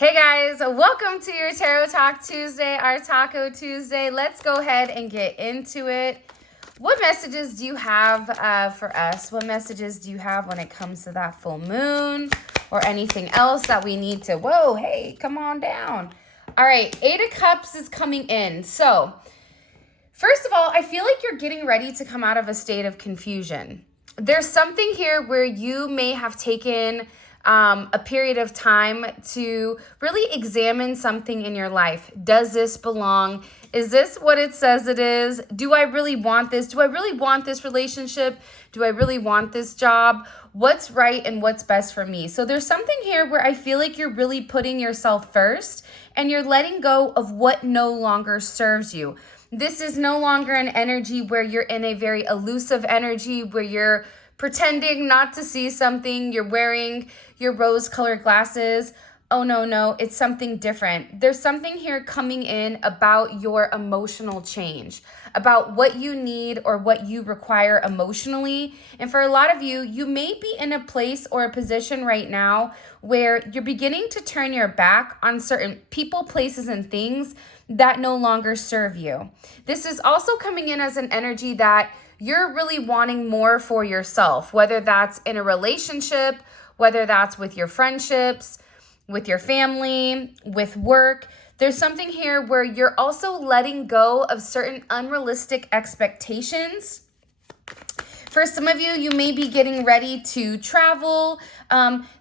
Hey guys, welcome to your Tarot Talk Tuesday, our Taco Tuesday. Let's go ahead and get into it. What messages do you have for us? What messages do you have when it comes to that full moon or anything else that we need to, whoa, hey, come on down. All right, Eight of Cups is coming in. So, first of all, I feel like you're getting ready to come out of a state of confusion. There's something here where you may have taken a period of time to really examine something in your life. Does this belong? Is this what it says it is? Do I really want this? Do I really want this relationship? Do I really want this job? What's right and what's best for me? So there's something here where I feel like you're really putting yourself first and you're letting go of what no longer serves you. This is no longer an energy where you're in a very elusive energy where you're pretending not to see something, you're wearing your rose-colored glasses. Oh, no, it's something different. There's something here coming in about your emotional change, about what you need or what you require emotionally. And for a lot of you, you may be in a place or a position right now where you're beginning to turn your back on certain people, places, and things that no longer serve you. This is also coming in as an energy that you're really wanting more for yourself, whether that's in a relationship, whether that's with your friendships, with your family, with work. There's something here where you're also letting go of certain unrealistic expectations. For some of you, you may be getting ready to travel.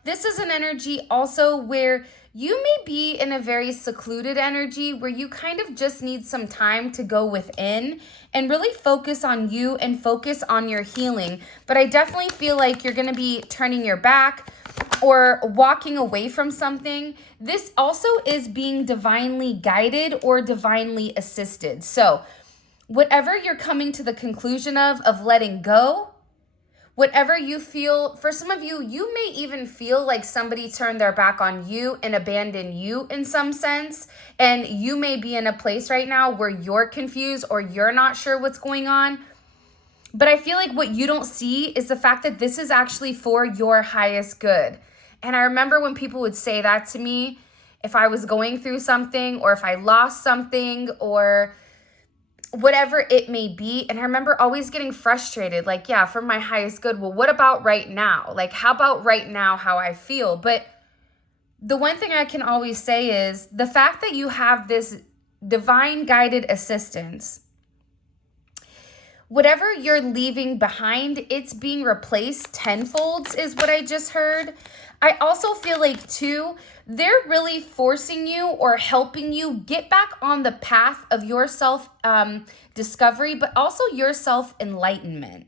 This is an energy also where you may be in a very secluded energy where you kind of just need some time to go within and really focus on you and focus on your healing. But I definitely feel like you're going to be turning your back or walking away from something. This also is being divinely guided or divinely assisted. So whatever you're coming to the conclusion of letting go, whatever you feel, for some of you, you may even feel like somebody turned their back on you and abandoned you in some sense. And you may be in a place right now where you're confused or you're not sure what's going on. But I feel like what you don't see is the fact that this is actually for your highest good. And I remember when people would say that to me, if I was going through something or if I lost something or whatever it may be. And I remember always getting frustrated, like, yeah, for my highest good. Well, what about right now? Like, how about right now, how I feel? But the one thing I can always say is the fact that you have this divine guided assistance, whatever you're leaving behind, it's being replaced tenfold is what I just heard. I also feel like, too, they're really forcing you or helping you get back on the path of your self-discovery, but also your self-enlightenment.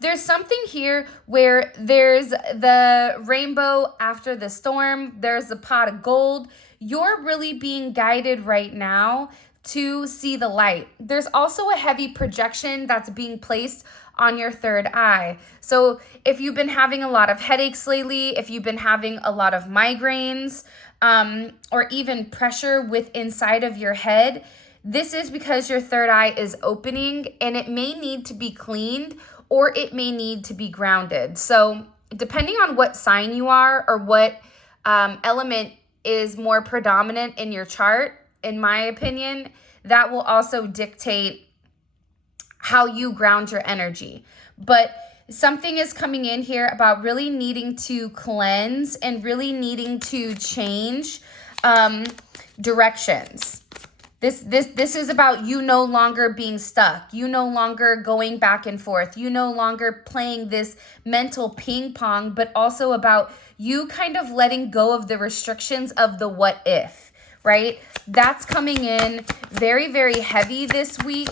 There's something here where there's the rainbow after the storm. There's a pot of gold. You're really being guided right now to see the light. There's also a heavy projection that's being placed on your third eye. So if you've been having a lot of headaches lately, if you've been having a lot of migraines, or even pressure inside of your head, this is because your third eye is opening and it may need to be cleaned or it may need to be grounded. So depending on what sign you are or what element is more predominant in your chart, in my opinion, that will also dictate how you ground your energy. But something is coming in here about really needing to cleanse and really needing to change directions. This is about you no longer being stuck. You no longer going back and forth. You no longer playing this mental ping pong, but also about you kind of letting go of the restrictions of the what if, right? That's coming in very, very heavy this week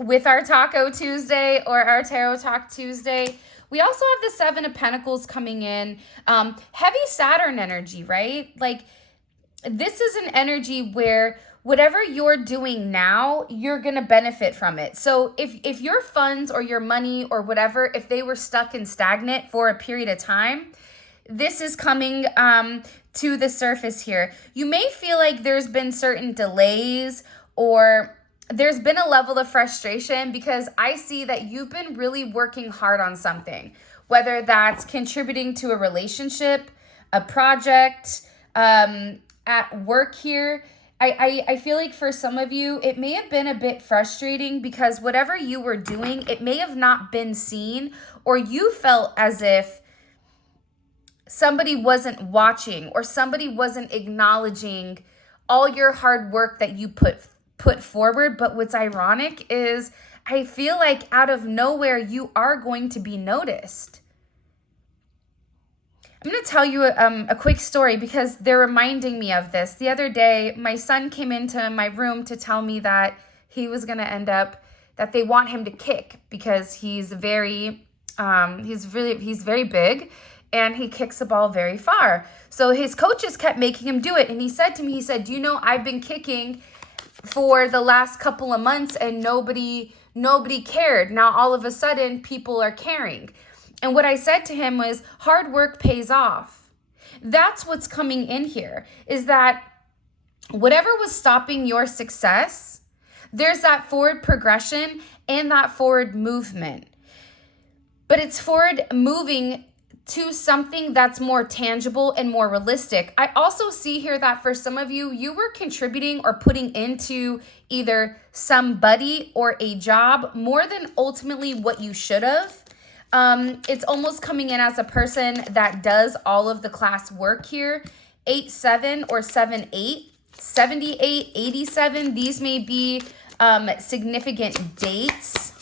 with our Taco Tuesday or our Tarot Talk Tuesday. We also have the Seven of Pentacles coming in. Heavy Saturn energy, right? Like, this is an energy where whatever you're doing now, you're going to benefit from it. So if your funds or your money or whatever, if they were stuck and stagnant for a period of time, this is coming to the surface here. You may feel like there's been certain delays or there's been a level of frustration because I see that you've been really working hard on something, whether that's contributing to a relationship, a project, at work here, I feel like for some of you, it may have been a bit frustrating because whatever you were doing, it may have not been seen, or you felt as if somebody wasn't watching or somebody wasn't acknowledging all your hard work that you put forward. But what's ironic is I feel like out of nowhere, you are going to be noticed. I'm going to tell you a quick story because they're reminding me of this. The other day, my son came into my room to tell me that he was going to end up, that they want him to kick because he's very big and he kicks the ball very far. So his coaches kept making him do it. And he said to me, he said, you know, I've been kicking for the last couple of months and nobody cared. Now all of a sudden people are caring. And what I said to him was, hard work pays off. That's what's coming in here, is that whatever was stopping your success, there's that forward progression and that forward movement. But it's forward moving to something that's more tangible and more realistic. I also see here that for some of you, you were contributing or putting into either somebody or a job more than ultimately what you should have. It's almost coming in as a person that does all of the class work here. 8-7 or 7-8, 78, 87. These may be significant dates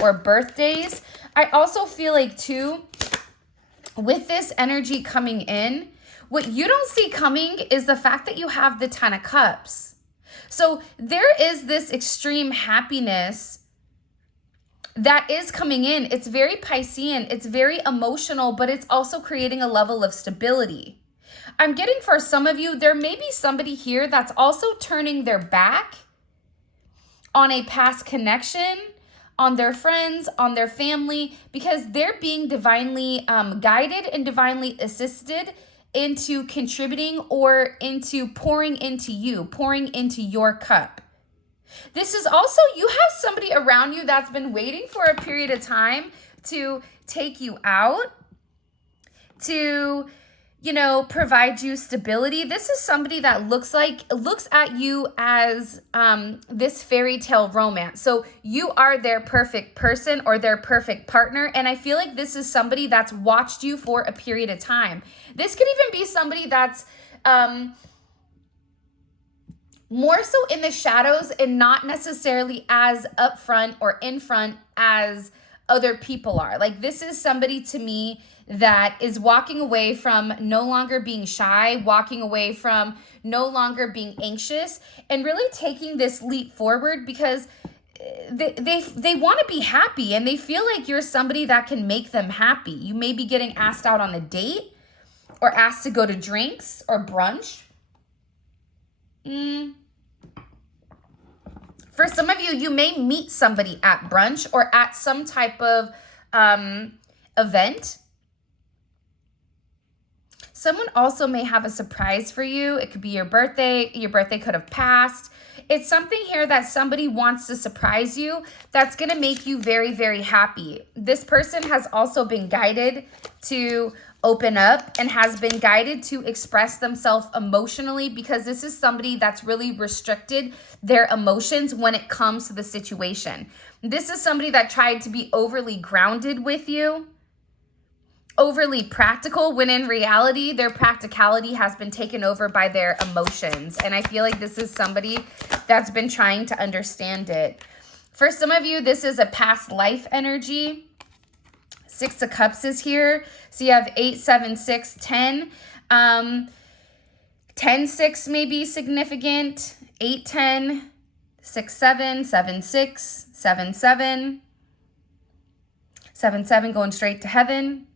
or birthdays. I also feel like too, with this energy coming in, what you don't see coming is the fact that you have the 10 of Cups. So there is this extreme happiness that is coming in. It's very Piscean, it's very emotional, but it's also creating a level of stability. I'm getting for some of you, there may be somebody here that's also turning their back on a past connection, on their friends, on their family, because they're being divinely guided and divinely assisted into contributing or into pouring into you, pouring into your cup. This is also, you have somebody around you that's been waiting for a period of time to take you out, to, you know, provide you stability. This is somebody that looks at you as this fairy tale romance. So you are their perfect person or their perfect partner. And I feel like this is somebody that's watched you for a period of time. This could even be somebody that's more so in the shadows and not necessarily as upfront or in front as other people are. Like, this is somebody to me that is walking away from no longer being shy, walking away from no longer being anxious, and really taking this leap forward because they want to be happy and they feel like you're somebody that can make them happy. You may be getting asked out on a date or asked to go to drinks or brunch. For some of you, you may meet somebody at brunch or at some type of event. Someone also may have a surprise for you. It could be your birthday. Your birthday could have passed. It's something here that somebody wants to surprise you that's going to make you very, very happy. This person has also been guided to open up and has been guided to express themselves emotionally because this is somebody that's really restricted their emotions when it comes to the situation. This is somebody that tried to be overly grounded with you, overly practical, when in reality, their practicality has been taken over by their emotions. And I feel like this is somebody that's been trying to understand it. For some of you, this is a past life energy. 6 of Cups is here. So you have 8, 7, 6, 10. 10, 6 may be significant. 8, 10, 6, 7, 7, 6, 7, 7. 7, 7 going straight to heaven.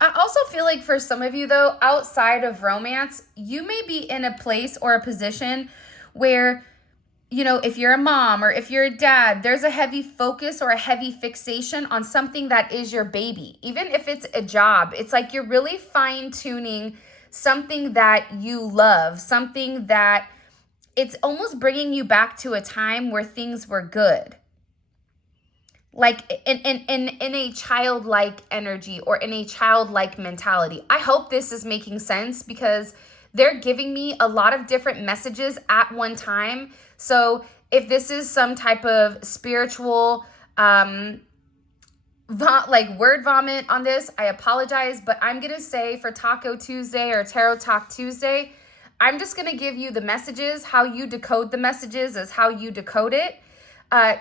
I also feel like for some of you, though, outside of romance, you may be in a place or a position where, you know, if you're a mom or if you're a dad, there's a heavy focus or a heavy fixation on something that is your baby. Even if it's a job, it's like you're really fine-tuning something that you love, something that it's almost bringing you back to a time where things were good. Like in a childlike energy or in a childlike mentality. I hope this is making sense because They're giving me a lot of different messages at one time. So if this is some type of spiritual, like word vomit on this, I apologize, but I'm going to say for Taco Tuesday or Tarot Talk Tuesday, I'm just going to give you the messages. How you decode the messages is how you decode it.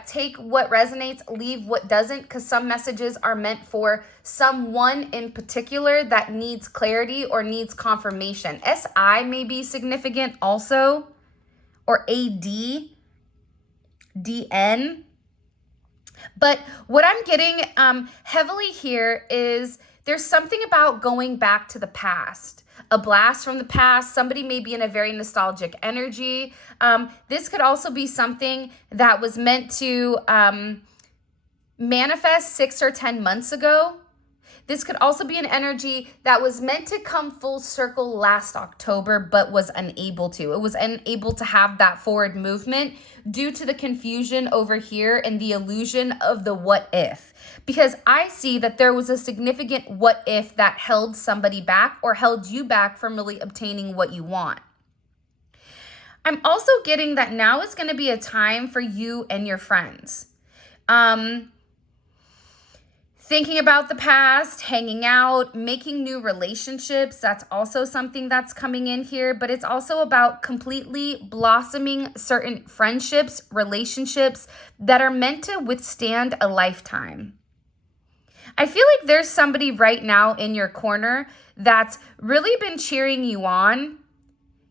Take what resonates, leave what doesn't, because some messages are meant for someone in particular that needs clarity or needs confirmation. SI may be significant also, or AD, DN. But what I'm getting heavily here is there's something about going back to the past. A blast from the past. Somebody may be in a very nostalgic energy. This could also be something that was meant to manifest 6 or 10 months ago. This could also be an energy that was meant to come full circle last October, but was unable to. It was unable to have that forward movement due to the confusion over here and the illusion of the what if. Because I see that there was a significant what if that held somebody back or held you back from really obtaining what you want. I'm also getting that now is going to be a time for you and your friends. Thinking about the past, hanging out, making new relationships. That's also something that's coming in here, but it's also about completely blossoming certain friendships, relationships that are meant to withstand a lifetime. I feel like there's somebody right now in your corner that's really been cheering you on.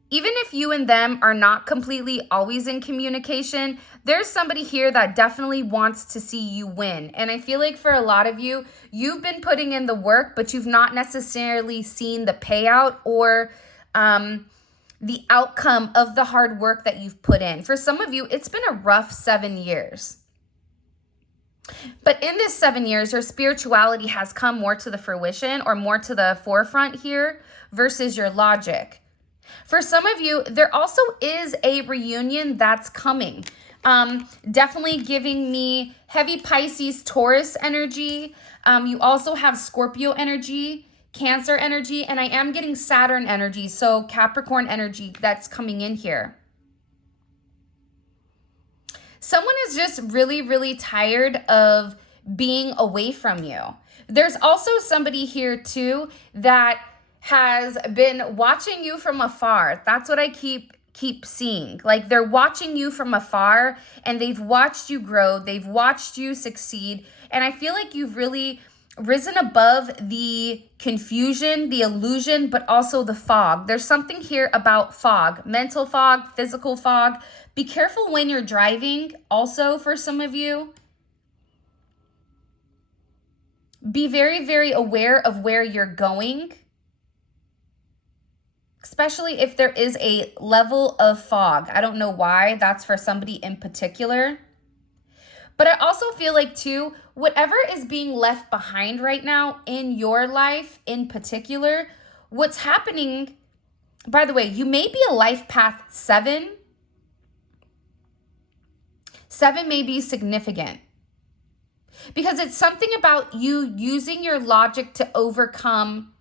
Even if you and them are not completely always in communication, there's somebody here that definitely wants to see you win. And I feel like for a lot of you, you've been putting in the work, but you've not necessarily seen the payout or the outcome of the hard work that you've put in. For some of you, it's been a rough 7 years. But in this 7 years, your spirituality has come more to the fruition or more to the forefront here versus your logic. For some of you, there also is a reunion that's coming. Definitely giving me heavy Pisces, Taurus energy. You also have Scorpio energy, Cancer energy, and I am getting Saturn energy, so Capricorn energy that's coming in here. Someone is just really, really tired of being away from you. There's also somebody here too that has been watching you from afar. That's what I keep seeing. Like they're watching you from afar and they've watched you grow. They've watched you succeed. And I feel like you've really risen above the confusion, the illusion, but also the fog. There's something here about fog, mental fog, physical fog. Be careful when you're driving also for some of you. Be very, very aware of where you're going, especially if there is a level of fog. I don't know why that's for somebody in particular. But I also feel like too, whatever is being left behind right now in your life in particular, what's happening, by the way, you may be a life path 7. 7 may be significant because it's something about you using your logic to overcome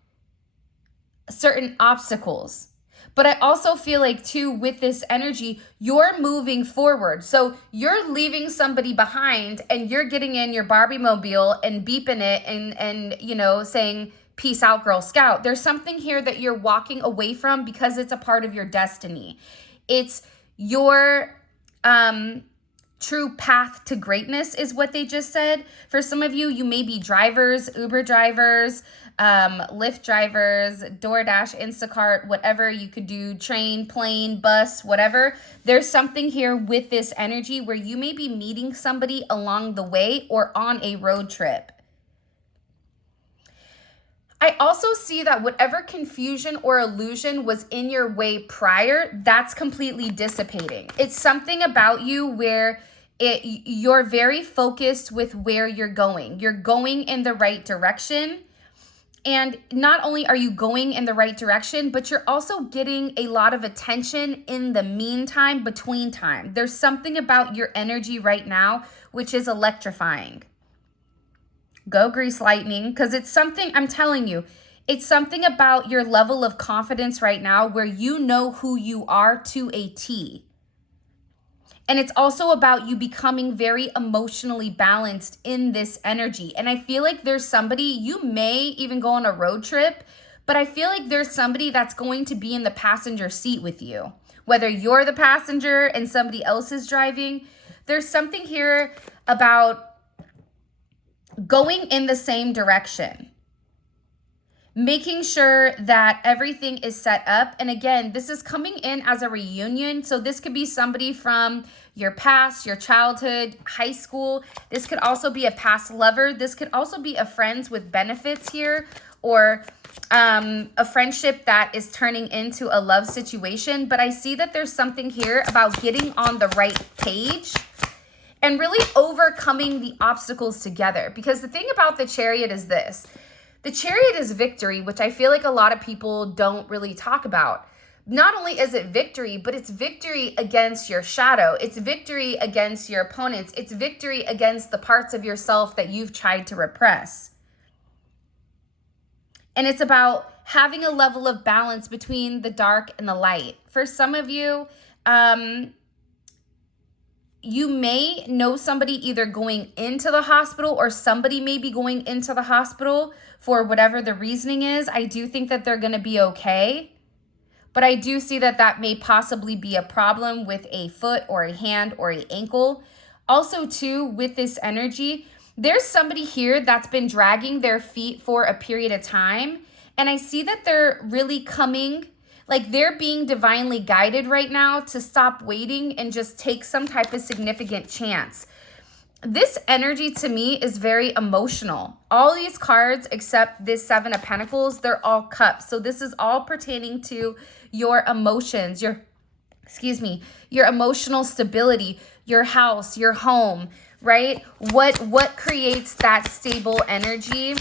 certain obstacles. But I also feel like too, with this energy, you're moving forward. So you're leaving somebody behind and you're getting in your Barbie mobile and beeping it and you know, saying, peace out, Girl Scout. There's something here that you're walking away from because it's a part of your destiny. It's your true path to greatness is what they just said. For some of you, you may be drivers, Uber drivers, Lyft drivers, DoorDash, Instacart, whatever you could do, train, plane, bus, whatever. There's something here with this energy where you may be meeting somebody along the way or on a road trip. I also see that whatever confusion or illusion was in your way prior, that's completely dissipating. It's something about you where you're very focused with where you're going. You're going in the right direction. And not only are you going in the right direction, but you're also getting a lot of attention in the meantime, between time. There's something about your energy right now, which is electrifying. Go Grease Lightning, because it's something, I'm telling you, It's something about your level of confidence right now where you know who you are to a T. And it's also about you becoming very emotionally balanced in this energy. And I feel like there's somebody, you may even go on a road trip, but I feel like there's somebody that's going to be in the passenger seat with you. Whether you're the passenger and somebody else is driving, there's something here about going in the same direction. Making sure that everything is set up. And again, this is coming in as a reunion. So this could be somebody from your past, your childhood, high school. This could also be a past lover. This could also be a friends with benefits here, or a friendship that is turning into a love situation. But I see that there's something here about getting on the right page and really overcoming the obstacles together. Because the thing about the Chariot is this. The Chariot is victory, which I feel like a lot of people don't really talk about. Not only is it victory, but it's victory against your shadow. It's victory against your opponents. It's victory against the parts of yourself that you've tried to repress. And it's about having a level of balance between the dark and the light. For some of you, you may know somebody either going into the hospital, or somebody may be going into the hospital for whatever the reasoning is. I do think that they're going to be okay. But I do see that that may possibly be a problem with a foot or a hand or an ankle. Also, too, with this energy, there's somebody here that's been dragging their feet for a period of time. And I see that they're really coming, like they're being divinely guided right now to stop waiting and just take some type of significant chance. This energy to me is very emotional. All these cards except this Seven of Pentacles, they're all cups. So this is all pertaining to your emotions, your emotional stability, your house, your home, right? What creates that stable energy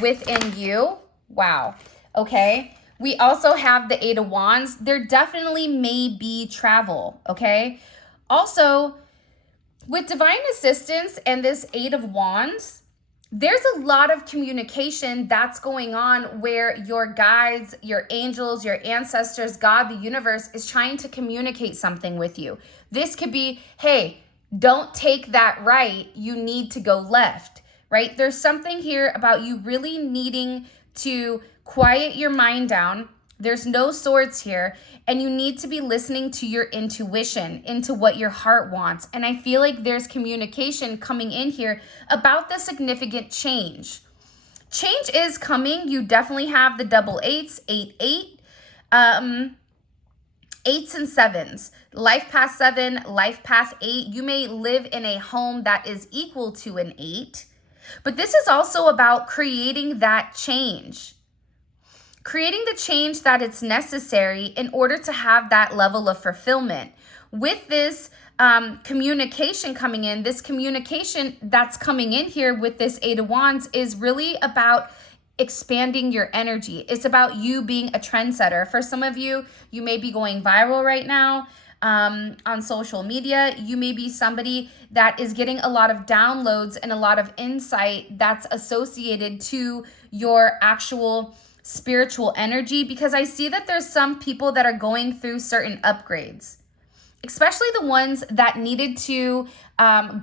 within you? Wow. Okay. We also have the Eight of Wands. There definitely may be travel, okay? Also, with divine assistance and this Eight of Wands, there's a lot of communication that's going on where your guides, your angels, your ancestors, God, the universe is trying to communicate something with you. This could be, hey, don't take that right. You need to go left, right? There's something here about you really needing to quiet your mind down. There's no swords here, and you need to be listening to your intuition, into what your heart wants. And I feel like there's communication coming in here about the significant change. Change is coming. You definitely have the double eights, 8-8, eights and sevens, life path 7, life path 8. You may live in a home that is equal to an 8, but this is also about creating that change. Creating the change that it's necessary in order to have that level of fulfillment. With this communication coming in, this communication that's coming in here with this Eight of Wands is really about expanding your energy. It's about you being a trendsetter. For some of you, you may be going viral right now on social media. You may be somebody that is getting a lot of downloads and a lot of insight that's associated to your actual spiritual energy, because I see that there's some people that are going through certain upgrades, especially the ones that needed to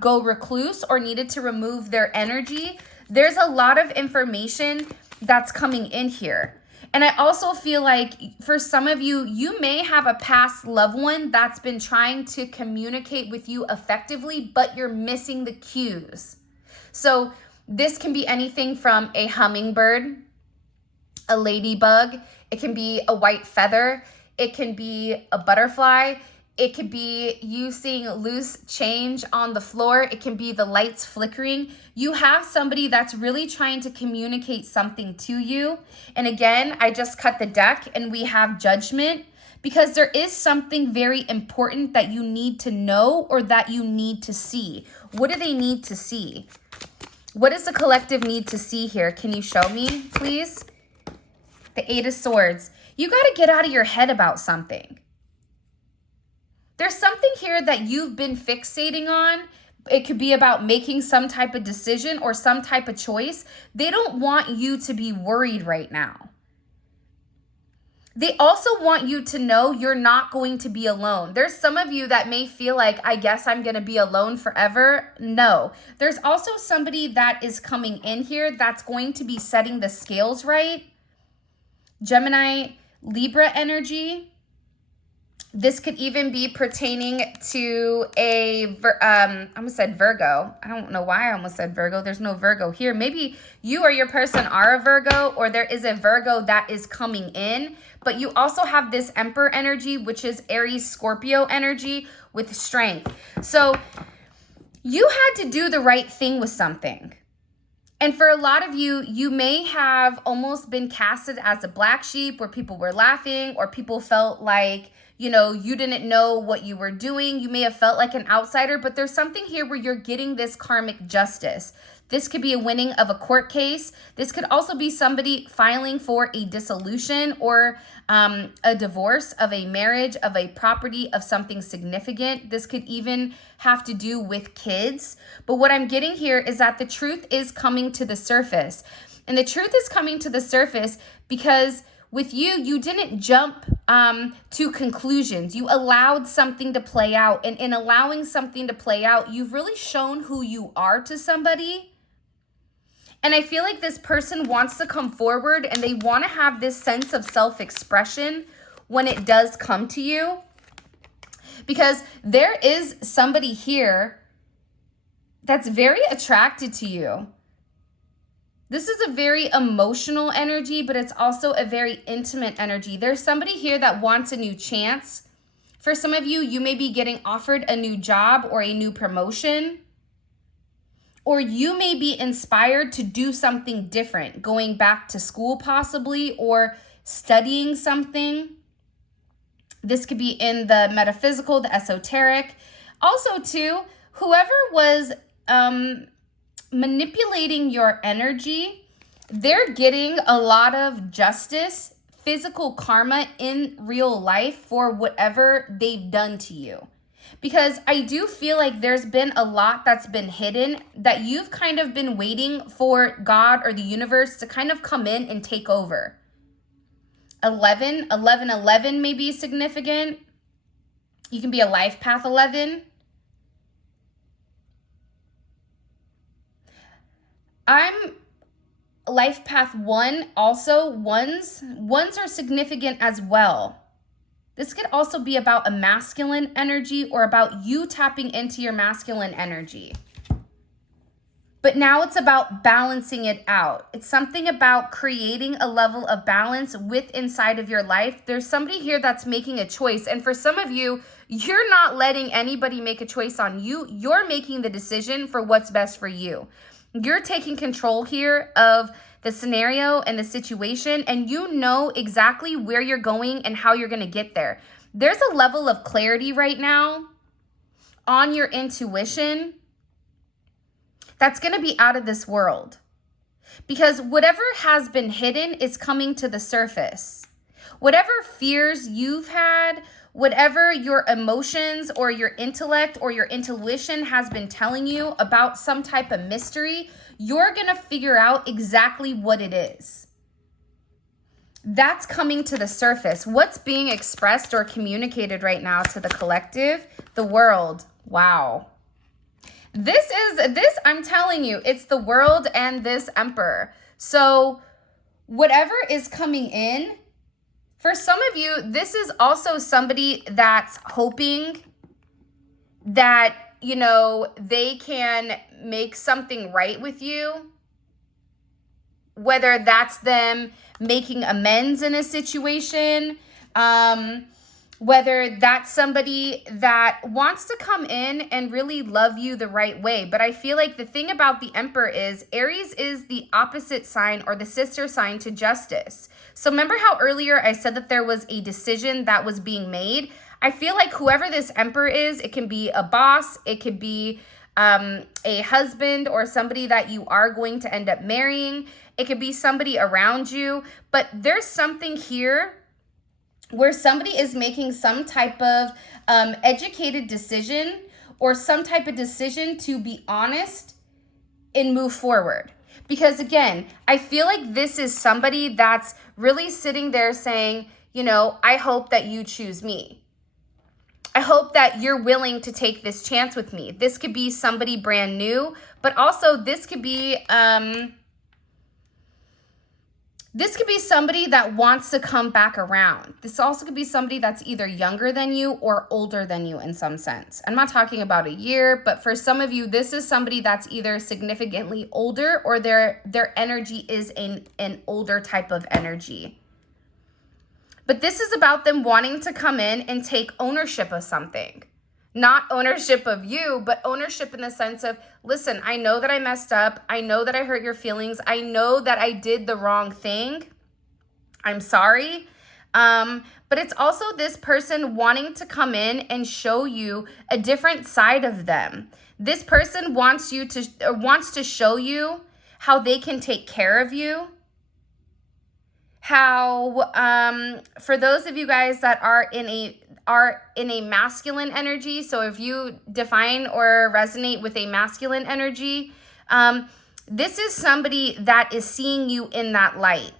go recluse or needed to remove their energy. There's a lot of information that's coming in here. And I also feel like for some of you, you may have a past loved one that's been trying to communicate with you effectively, but you're missing the cues. So this can be anything from a hummingbird, a ladybug, it can be a white feather, it can be a butterfly, it could be you seeing loose change on the floor, it can be the lights flickering. You have somebody that's really trying to communicate something to you. And again, I just cut the deck and we have Judgment, because there is something very important that you need to know or that you need to see. What do they need to see? What does the collective need to see here? Can you show me, please? The Eight of Swords. You got to get out of your head about something. There's something here that you've been fixating on. It could be about making some type of decision or some type of choice. They don't want you to be worried right now. They also want you to know you're not going to be alone. There's some of you that may feel like, I guess I'm going to be alone forever. No. There's also somebody that is coming in here that's going to be setting the scales right. Gemini, Libra energy. This could even be pertaining to I almost said Virgo. I don't know why I almost said Virgo. There's no Virgo here. Maybe you or your person are a Virgo, or there is a Virgo that is coming in. But you also have this Emperor energy, which is Aries, Scorpio energy with strength. So you had to do the right thing with something. And for a lot of you, you may have almost been casted as a black sheep where people were laughing, or people felt like, you know, you didn't know what you were doing. You may have felt like an outsider, but there's something here where you're getting this karmic justice. This could be a winning of a court case. This could also be somebody filing for a dissolution or a divorce of a marriage, of a property, of something significant. This could even have to do with kids. But what I'm getting here is that the truth is coming to the surface. And the truth is coming to the surface because with you, you didn't jump to conclusions. You allowed something to play out. And in allowing something to play out, you've really shown who you are to somebody. And I feel like this person wants to come forward and they want to have this sense of self-expression when it does come to you. Because there is somebody here that's very attracted to you. This is a very emotional energy, but it's also a very intimate energy. There's somebody here that wants a new chance. For some of you, you may be getting offered a new job or a new promotion. Or you may be inspired to do something different, going back to school possibly, or studying something. This could be in the metaphysical, the esoteric. Also, too, whoever was manipulating your energy, they're getting a lot of justice, physical karma in real life for whatever they've done to you. Because I do feel like there's been a lot that's been hidden that you've kind of been waiting for God or the universe to kind of come in and take over. 11 may be significant. You can be a life path 11. I'm life path 1 also. Ones are significant as well. This could also be about a masculine energy or about you tapping into your masculine energy. But now it's about balancing it out. It's something about creating a level of balance with inside of your life. There's somebody here that's making a choice. And for some of you, you're not letting anybody make a choice on you. You're making the decision for what's best for you. You're taking control here of the scenario and the situation, and you know exactly where you're going and how you're going to get there. There's a level of clarity right now on your intuition that's going to be out of this world. Because whatever has been hidden is coming to the surface. Whatever fears you've had, whatever your emotions or your intellect or your intuition has been telling you about some type of mystery, you're going to figure out exactly what it is. That's coming to the surface. What's being expressed or communicated right now to the collective, the world. Wow. This, I'm telling you, it's the world and this emperor. So whatever is coming in, for some of you, this is also somebody that's hoping that, you know, they can make something right with you. Whether that's them making amends in a situation, whether that's somebody that wants to come in and really love you the right way. But I feel like the thing about the Emperor is Aries is the opposite sign or the sister sign to Justice. So remember how earlier I said that there was a decision that was being made? I feel like whoever this Emperor is, it can be a boss, it could be a husband or somebody that you are going to end up marrying. It could be somebody around you, but there's something here where somebody is making some type of educated decision or some type of decision to be honest and move forward. Because again, I feel like this is somebody that's really sitting there saying, you know, I hope that you choose me. I hope that you're willing to take this chance with me. This could be somebody brand new, but also this could be somebody that wants to come back around. This also could be somebody that's either younger than you or older than you in some sense. I'm not talking about a year, but for some of you, this is somebody that's either significantly older or their energy is an older type of energy. But this is about them wanting to come in and take ownership of something. Not ownership of you, but ownership in the sense of, listen, I know that I messed up. I know that I hurt your feelings. I know that I did the wrong thing. I'm sorry. But it's also this person wanting to come in and show you a different side of them. This person wants to show you how they can take care of you. How, for those of you guys that are in a masculine energy, so if you define or resonate with a masculine energy, this is somebody that is seeing you in that light.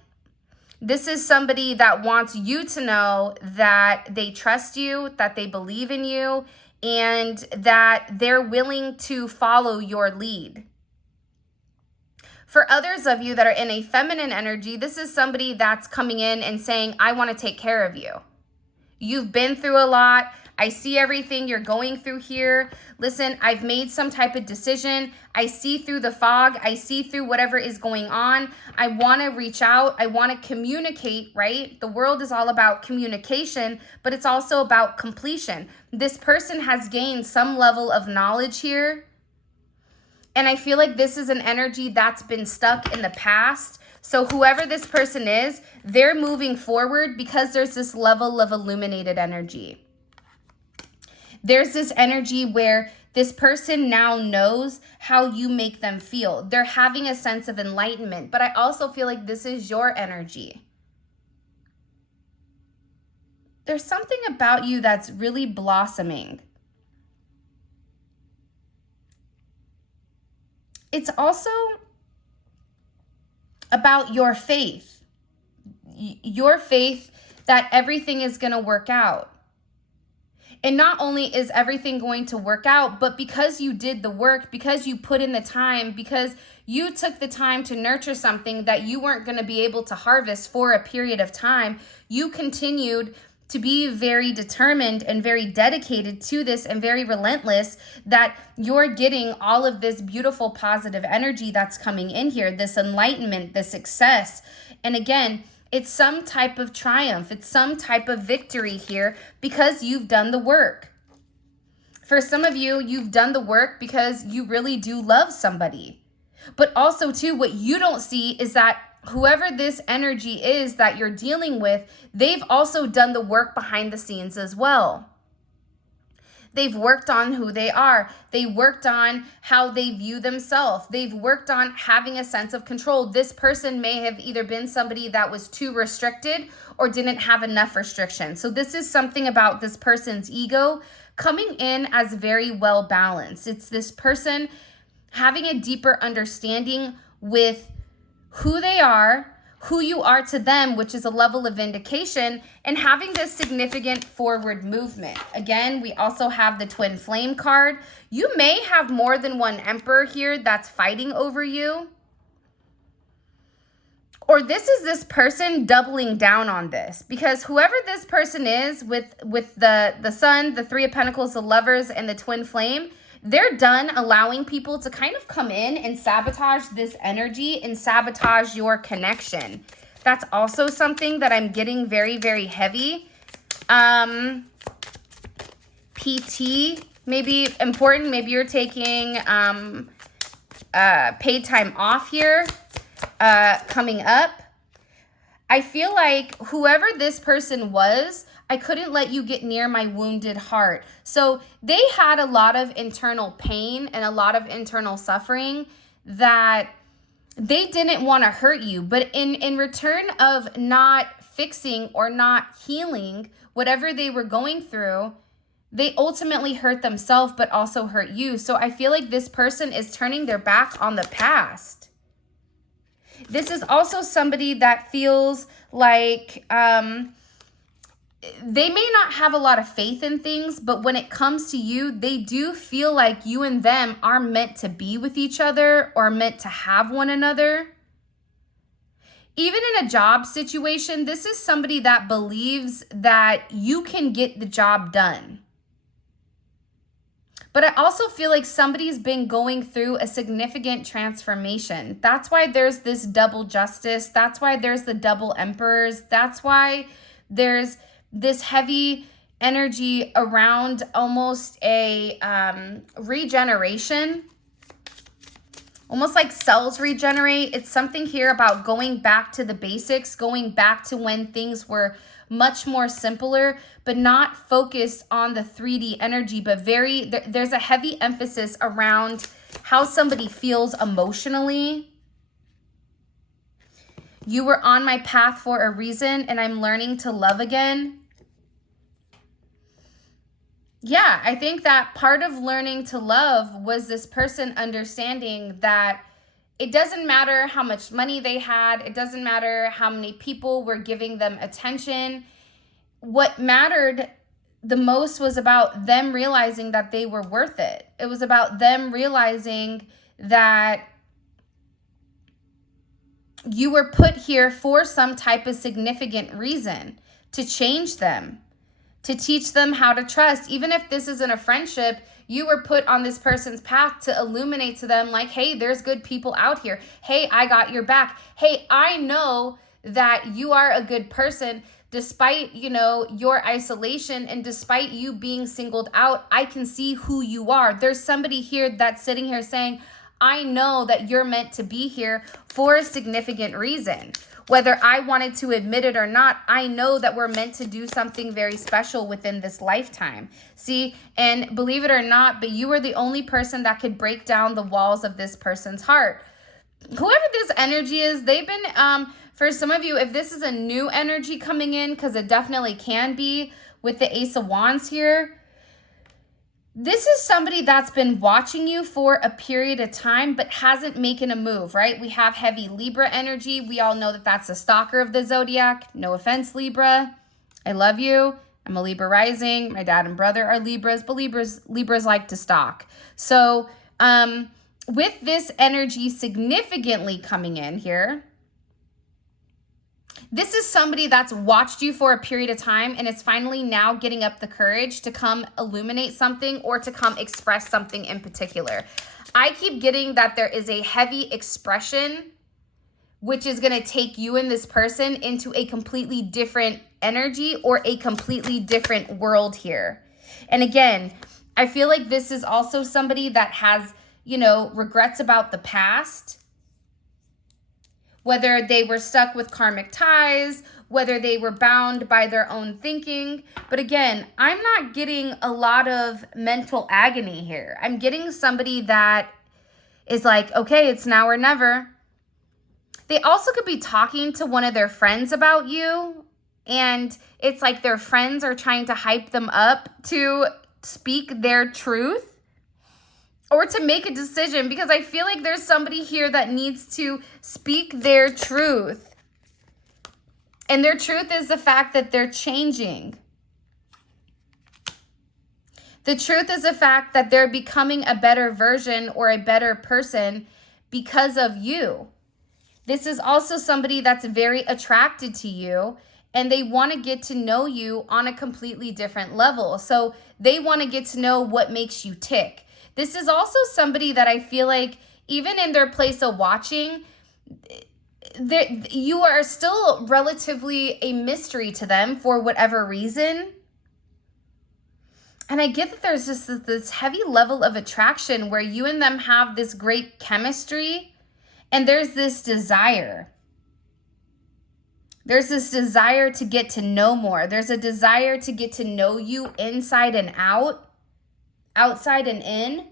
This is somebody that wants you to know that they trust you, that they believe in you, and that they're willing to follow your lead. For others of you that are in a feminine energy, this is somebody that's coming in and saying, I want to take care of you. You've been through a lot. I see everything you're going through here. Listen, I've made some type of decision. I see through the fog. I see through whatever is going on. I want to reach out. I want to communicate, right? The world is all about communication, but it's also about completion. This person has gained some level of knowledge here. And I feel like this is an energy that's been stuck in the past. So whoever this person is, they're moving forward because there's this level of illuminated energy. There's this energy where this person now knows how you make them feel. They're having a sense of enlightenment. But I also feel like this is your energy. There's something about you that's really blossoming. It's also about your faith that everything is going to work out. And not only is everything going to work out, but because you did the work, because you put in the time, because you took the time to nurture something that you weren't going to be able to harvest for a period of time, you continued to be very determined and very dedicated to this and very relentless, that you're getting all of this beautiful positive energy that's coming in here, this enlightenment, this success. And again, it's some type of triumph. It's some type of victory here because you've done the work. For some of you, you've done the work because you really do love somebody. But also too, what you don't see is that whoever this energy is that you're dealing with, they've also done the work behind the scenes as well. They've worked on who they are. They worked on how they view themselves. They've worked on having a sense of control. This person may have either been somebody that was too restricted or didn't have enough restriction. So this is something about this person's ego coming in as very well balanced. It's this person having a deeper understanding with who they are, who you are to them, which is a level of vindication, and having this significant forward movement. Again, we also have the TwinFlame card. You may have more than one emperor here that's fighting over you. Or this is this person doubling down on this, because whoever this person is with the Sun, the Three of Pentacles, the Lovers, and the TwinFlame, they're done allowing people to kind of come in and sabotage this energy and sabotage your connection. That's also something that I'm getting very, very heavy. PT may be important. Maybe you're taking paid time off here coming up. I feel like whoever this person was, I couldn't let you get near my wounded heart. So they had a lot of internal pain and a lot of internal suffering that they didn't want to hurt you. But in return of not fixing or not healing whatever they were going through, they ultimately hurt themselves but also hurt you. So I feel like this person is turning their back on the past. This is also somebody that feels like they may not have a lot of faith in things, but when it comes to you, they do feel like you and them are meant to be with each other or meant to have one another. Even in a job situation, this is somebody that believes that you can get the job done. But I also feel like somebody's been going through a significant transformation. That's why there's this double justice. That's why there's the double emperors. That's why there's this heavy energy around almost a regeneration. Almost like cells regenerate. It's something here about going back to the basics, going back to when things were much more simpler, but not focused on the 3D energy, but there's a heavy emphasis around how somebody feels emotionally. You were on my path for a reason, and I'm learning to love again. Yeah, I think that part of learning to love was this person understanding that it doesn't matter how much money they had. It doesn't matter how many people were giving them attention. What mattered the most was about them realizing that they were worth it. It was about them realizing that you were put here for some type of significant reason, to change them, to teach them how to trust. Even if this isn't a friendship, you were put on this person's path to illuminate to them like, hey, there's good people out here. Hey, I got your back. Hey, I know that you are a good person despite, your isolation, and despite you being singled out. I can see who you are. There's somebody here that's sitting here saying, I know that you're meant to be here for a significant reason. Whether I wanted to admit it or not, I know that we're meant to do something very special within this lifetime. See, and believe it or not, but you are the only person that could break down the walls of this person's heart. Whoever this energy is, they've been, for some of you, if this is a new energy coming in, because it definitely can be with the Ace of Wands here, this is somebody that's been watching you for a period of time, but hasn't making a move, right? We have heavy Libra energy. We all know that that's a stalker of the zodiac. No offense, Libra. I love you. I'm a Libra rising. My dad and brother are Libras, but Libras like to stalk. So with this energy significantly coming in here, this is somebody that's watched you for a period of time and is finally now getting up the courage to come illuminate something or to come express something in particular. I keep getting that there is a heavy expression, which is going to take you and this person into a completely different energy or a completely different world here. And again, I feel like this is also somebody that has, regrets about the past. Whether they were stuck with karmic ties, whether they were bound by their own thinking. But again, I'm not getting a lot of mental agony here. I'm getting somebody that is like, okay, it's now or never. They also could be talking to one of their friends about you, and it's like their friends are trying to hype them up to speak their truth or to make a decision, because I feel like there's somebody here that needs to speak their truth. And their truth is the fact that they're changing. The truth is the fact that they're becoming a better version or a better person because of you. This is also somebody that's very attracted to you, and they want to get to know you on a completely different level. So they want to get to know what makes you tick. This is also somebody that I feel like even in their place of watching, you are still relatively a mystery to them for whatever reason. And I get that there's just this heavy level of attraction where you and them have this great chemistry, and there's this desire. There's this desire to get to know more. There's a desire to get to know you inside and out. Outside and in.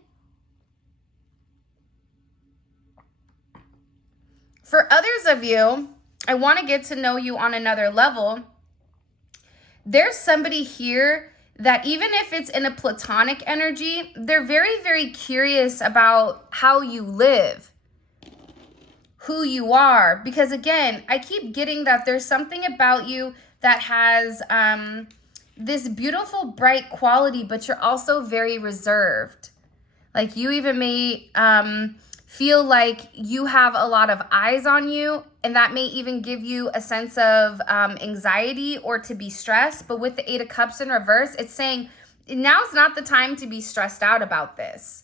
For others of you, I want to get to know you on another level. There's somebody here that even if it's in a platonic energy, they're very, very curious about how you live, who you are. Because again, I keep getting that there's something about you that has this beautiful, bright quality, but you're also very reserved. Like you even may feel like you have a lot of eyes on you, and that may even give you a sense of anxiety or to be stressed. But with the Eight of Cups in reverse, it's saying now's not the time to be stressed out about this.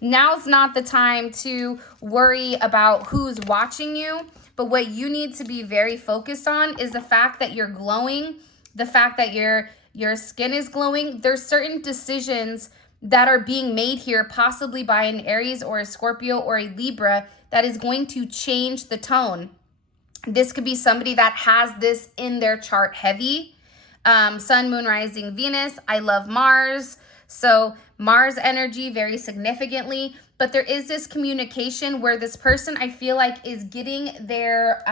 Now's not the time to worry about who's watching you. But what you need to be very focused on is the fact that you're glowing, the fact that your skin is glowing. There's certain decisions that are being made here, possibly by an Aries or a Scorpio or a Libra, that is going to change the tone. This could be somebody that has this in their chart heavy. Sun, Moon, Rising, Venus. I love Mars. So Mars energy very significantly. But there is this communication where this person, I feel like, is getting their,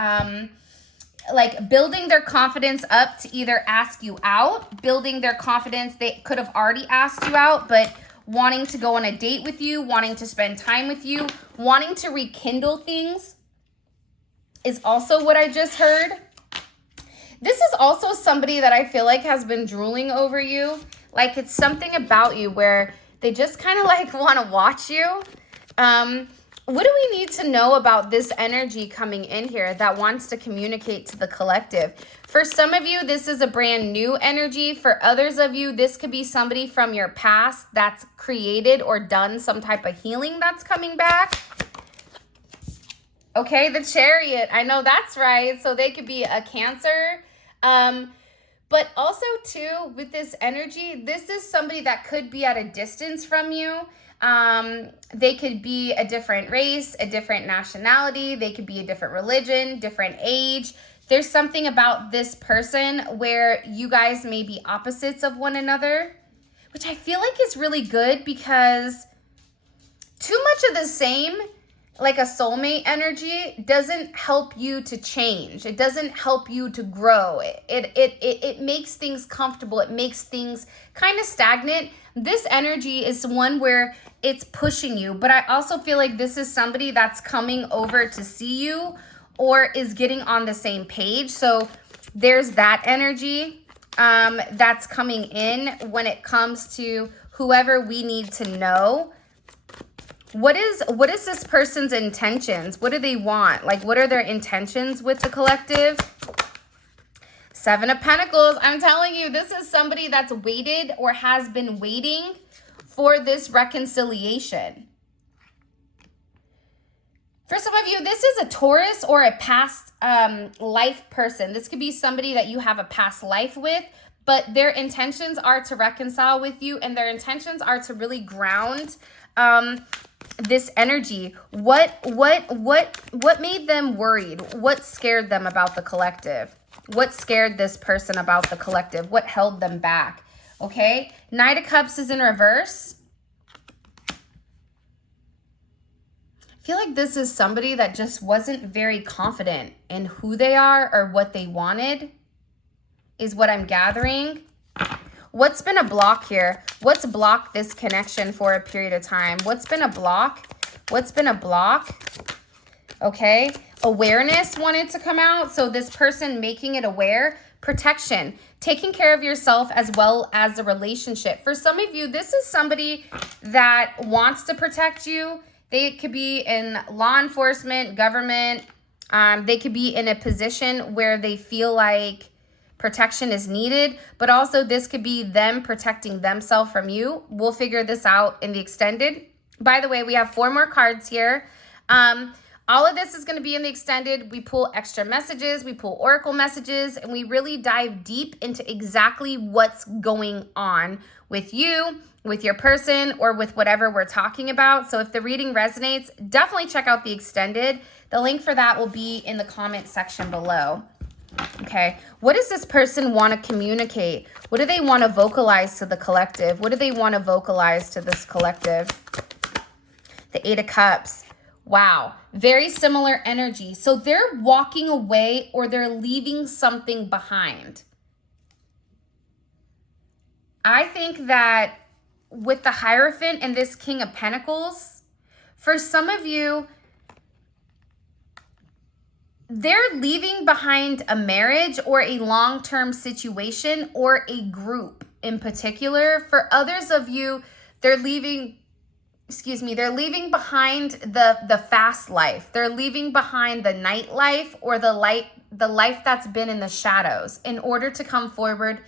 like building their confidence up to either ask you out, building their confidence. They could have already asked you out, but wanting to go on a date with you, wanting to spend time with you, wanting to rekindle things is also what I just heard. This is also somebody that I feel like has been drooling over you. Like it's something about you where they just kind of like want to watch you. What do we need to know about this energy coming in here that wants to communicate to the collective? For some of you, this is a brand new energy. For others of you, this could be somebody from your past that's created or done some type of healing that's coming back. Okay, the Chariot. I know that's right. So they could be a Cancer. But also too, with this energy, this is somebody that could be at a distance from you. They could be a different race, a different nationality. They could be a different religion, different age. There's something about this person where you guys may be opposites of one another, which I feel like is really good, because too much of the same, like a soulmate energy, doesn't help you to change. It doesn't help you to grow. It makes things comfortable. It makes things kind of stagnant. This energy is one where it's pushing you, but I also feel like this is somebody that's coming over to see you or is getting on the same page. So there's that energy that's coming in when it comes to whoever we need to know. What is this person's intentions? What do they want? Like, what are their intentions with the collective? Seven of Pentacles. I'm telling you, this is somebody that's waited or has been waiting for this reconciliation. For some of you, this is a Taurus or a past life person. This could be somebody that you have a past life with, but their intentions are to reconcile with you, and their intentions are to really ground this energy. What made them worried? What scared them about the collective? What scared this person about the collective? What held them back? Okay, Knight of Cups is in reverse. I feel like this is somebody that just wasn't very confident in who they are or what they wanted, is what I'm gathering. What's been a block here? What's blocked this connection for a period of time? What's been a block? What's been a block? Okay, awareness wanted to come out. So this person making it aware. Protection, taking care of yourself as well as the relationship. For some of you, this is somebody that wants to protect you. They could be in law enforcement, government. They could be in a position where they feel like protection is needed, but also this could be them protecting themselves from you. We'll figure this out in the extended. By the way, we have 4 more cards here. All of this is going to be in the extended. We pull extra messages, we pull oracle messages, and we really dive deep into exactly what's going on with you, with your person, or with whatever we're talking about. So if the reading resonates, definitely check out the extended. The link for that will be in the comment section below. Okay, what does this person want to communicate? What do they want to vocalize to the collective? What do they want to vocalize to this collective? The Eight of Cups. Wow, very similar energy. So they're walking away or they're leaving something behind. I think that with the Hierophant and this King of Pentacles, for some of you, they're leaving behind a marriage or a long-term situation or a group in particular. For others of you, they're leaving behind the fast life. They're leaving behind the nightlife or the life that's been in the shadows in order to come forward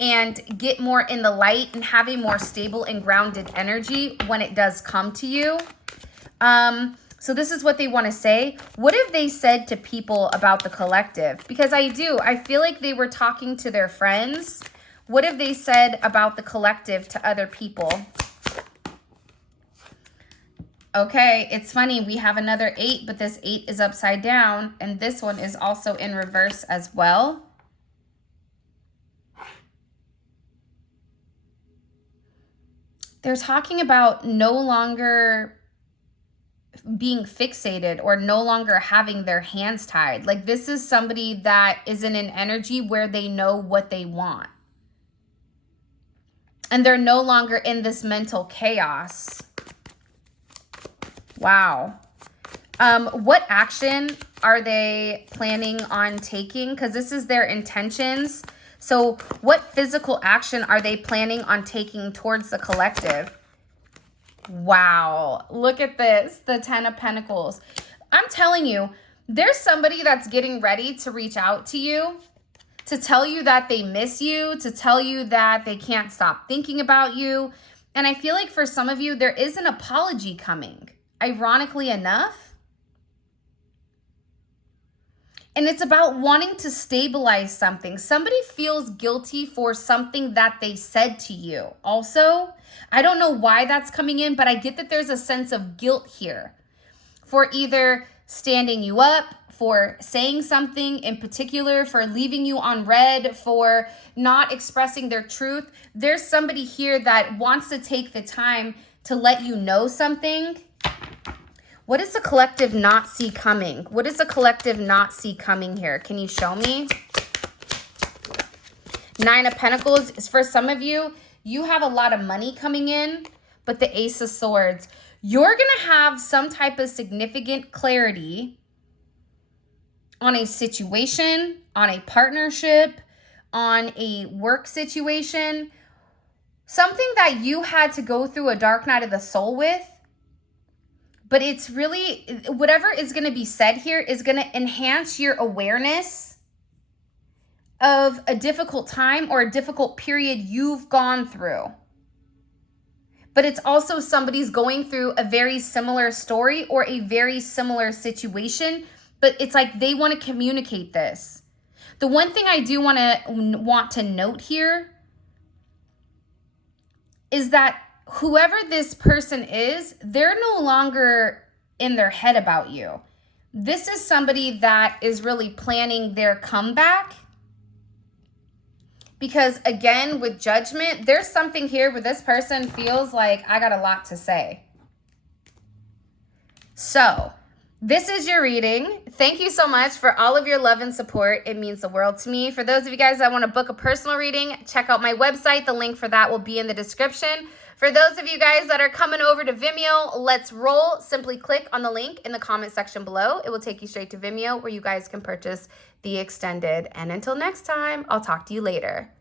and get more in the light and have a more stable and grounded energy when it does come to you. So this is what they want to say. What have they said to people about the collective? Because I feel like they were talking to their friends. What have they said about the collective to other people? Okay, it's funny. We have another 8, but this 8 is upside down. And this one is also in reverse as well. They're talking about no longer being fixated or no longer having their hands tied. Like, this is somebody that is in an energy where they know what they want. And they're no longer in this mental chaos. Wow. What action are they planning on taking? Because this is their intentions. So what physical action are they planning on taking towards the collective? Wow, look at this, the 10 of Pentacles. I'm telling you, there's somebody that's getting ready to reach out to you, to tell you that they miss you, to tell you that they can't stop thinking about you. And I feel like for some of you, there is an apology coming, ironically enough. And it's about wanting to stabilize something. Somebody feels guilty for something that they said to you. Also, I don't know why that's coming in, but I get that there's a sense of guilt here for either standing you up, for saying something in particular, for leaving you on red, for not expressing their truth. There's somebody here that wants to take the time to let you know something. What does the collective not see coming? What does the collective not see coming here? Can you show me? 9 of Pentacles is for some of you. You have a lot of money coming in, but the Ace of Swords. You're going to have some type of significant clarity on a situation, on a partnership, on a work situation. Something that you had to go through a dark night of the soul with. But it's really, whatever is going to be said here is going to enhance your awareness of a difficult time or a difficult period you've gone through. But it's also somebody's going through a very similar story or a very similar situation, but it's like they want to communicate this. The one thing I do want to note here is that whoever this person is, they're no longer in their head about you. This is somebody that is really planning their comeback. Because again, with Judgment, there's something here where this person feels like, I got a lot to say. So, this is your reading. Thank you so much for all of your love and support. It means the world to me. For those of you guys that want to book a personal reading, check out my website. The link for that will be in the description. For those of you guys that are coming over to Vimeo, let's roll. Simply click on the link in the comment section below. It will take you straight to Vimeo where you guys can purchase the extended. And until next time, I'll talk to you later.